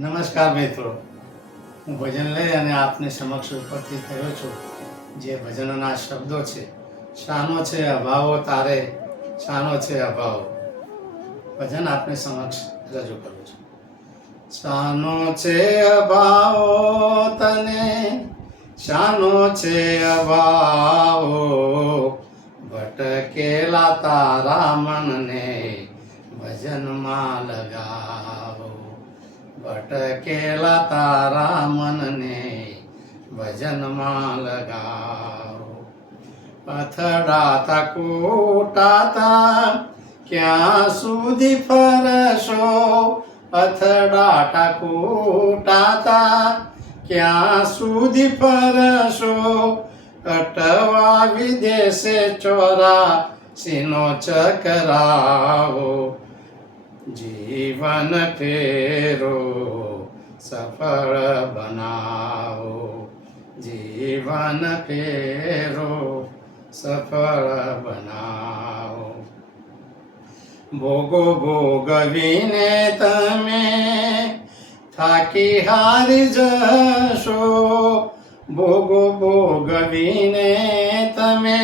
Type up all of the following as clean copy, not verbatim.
નમસ્કાર મિત્રો, હું ભજન લઈ અને આપની સમક્ષ ઉપસ્થિત થયો છું. જે ભજનોના શબ્દો છે, શાનો છે અભાવો તારે, શાનો છે અભાવો. ભજન આપની સમક્ષ રજૂ કરું છું. શાનો છે અભાવો તને, શાનો છે અભાવો, ભટકેલા તારા મનને ભજનમાં લગાવો. ભટકેલા તારા મનને ભજનમાં લગાવો. અથડાતા કૂટાતા ક્યાં સુધી ફરશો, અથડાતા કૂટાતા ક્યાં સુધી ફરશો. અટવા વિદેશે ચોરા સીનો ચકરાવો. જીવન ફેરો સફળ બનાવો, જીવન ફેરો સફળ બનાવો. ભોગો ભોગવીને તમે થાકી હારી જશો, ભોગો ભોગવીને તમે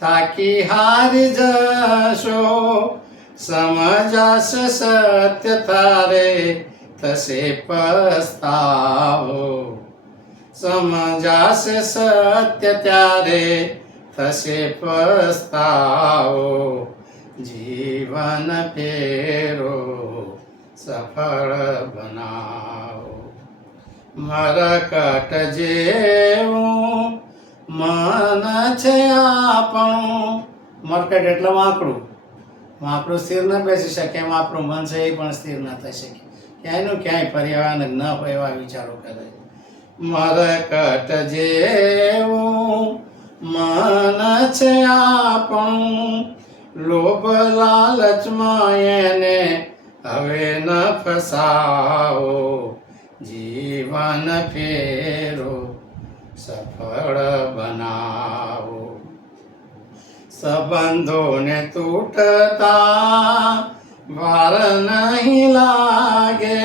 થાકી હારી જશો. સમજાશે સત્ય તારે થશે પસ્તાવો, સમજાશે સત્ય ત્યારે થશે પસ્તાવો. જીવન ફેરો સફળ બનાવો. મરકટ જેવું મન છે આપણું, મરકટ એટલે વાંકડું. આપણું સ્થિર ન બેસી શકે એમ આપણું મન છે એ પણ સ્થિર ન થઈ શકે. ક્યાંયનું ક્યાંય પર્યાવરણ ન હોય એવા વિચારો કરે. મરકટ જેવું મન છે આપણું, લોભ લાલચમાં એને હવે ન ફસાવો. જીવન ફેરો સફળ બનાવો. સંબંધોને તૂટતા વાર નહીં લાગે,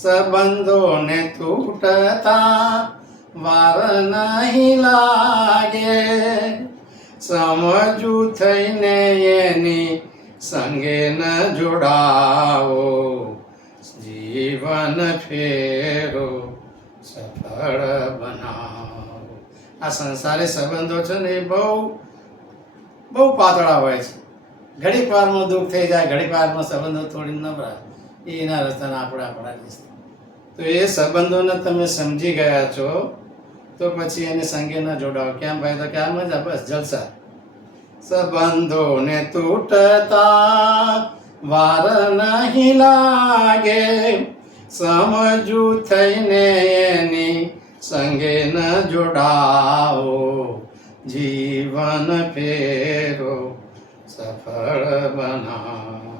સંબંધોને તૂટતા વાર નહીં લાગે. સમજુ થઈને એની સંગે ન જોડાવો. જીવન ફેરો સફળ બનાવો. આ સંસારી સંબંધો છે ને એ બહુ પાતળા હોય છે. ઘડીક વારમાં દુઃખ થઈ જાય, ઘડીક વારમાં સંબંધો તોડીને નવરા, એના રસ્તાને આપણા જશે. તો એ સંબંધોને તમે સમજી ગયા છો તો પછી એને સંગે ન જોડાવો. કેમ ભાઈ? તો કે આ મજા, બસ જલસા. સંબંધોને તૂટતા વાર નહીં લાગે, સમજુ થઈને એની સંગે ન જોડાવો. જીવન ફેરો સફળ બનાવો.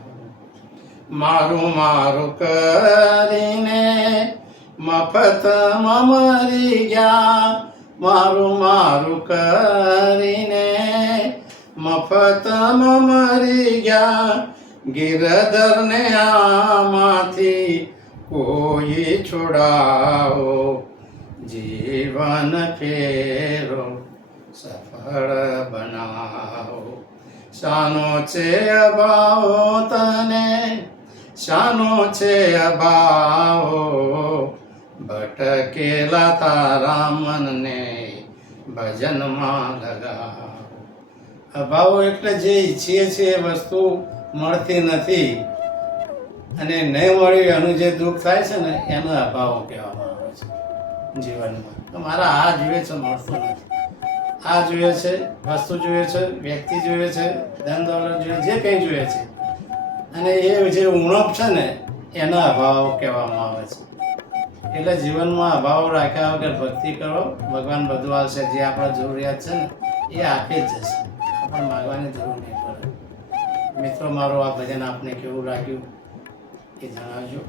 મારું મારું કરીને મફતમાં મરી ગયા, મારું મારું કરીને મફતમાં મરી ગયા. ગિરધરને આમાંથી કોઈ છોડાવો. જીવન ફેરો સફળ બનાવો. શાનો છે અભાવો તને, શાનો છે અભાવો, ભટકેલા તારા મનને ભજનમાં લગાવો. અભાવો એટલે જે ઈચ્છીએ છીએ એ વસ્તુ મળતી નથી અને નહીં મળ્યું એનું જે દુઃખ થાય છે ને એનો અભાવો કહેવામાં આવે છે જીવનમાં. તો મારા આ જોઈએ છે, મળતું નથી. આ જોઈએ છે, વસ્તુ જોઈએ છે, વ્યક્તિ જોઈએ છે, ધન દોલત જોઈએ, જે કંઈ જોઈએ છે અને એ જે ઉણપ છે ને એનો અભાવ કહેવામાં આવે છે. એટલે જીવનમાં અભાવ રાખ્યા વગર ભક્તિ કરો, ભગવાન બધું આવશે. જે આપણા જરૂરિયાત છે ને એ આપી જ જશે, આપણે માગવાની જરૂર નહીં પડે. મિત્રો, મારું આ ભજન આપને કેવું લાગ્યું એ જણાવજો.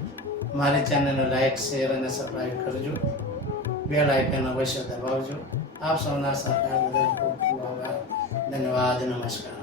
મારી ચેનલને લાઈક, શેર અને સબસ્ક્રાઈબ કરજો. બેલ આઇકન અવશ્ય દબાવજો. આપ સૌના સહકાર બદલ ખૂબ ખૂબ આભાર. ધન્યવાદ. નમસ્કાર.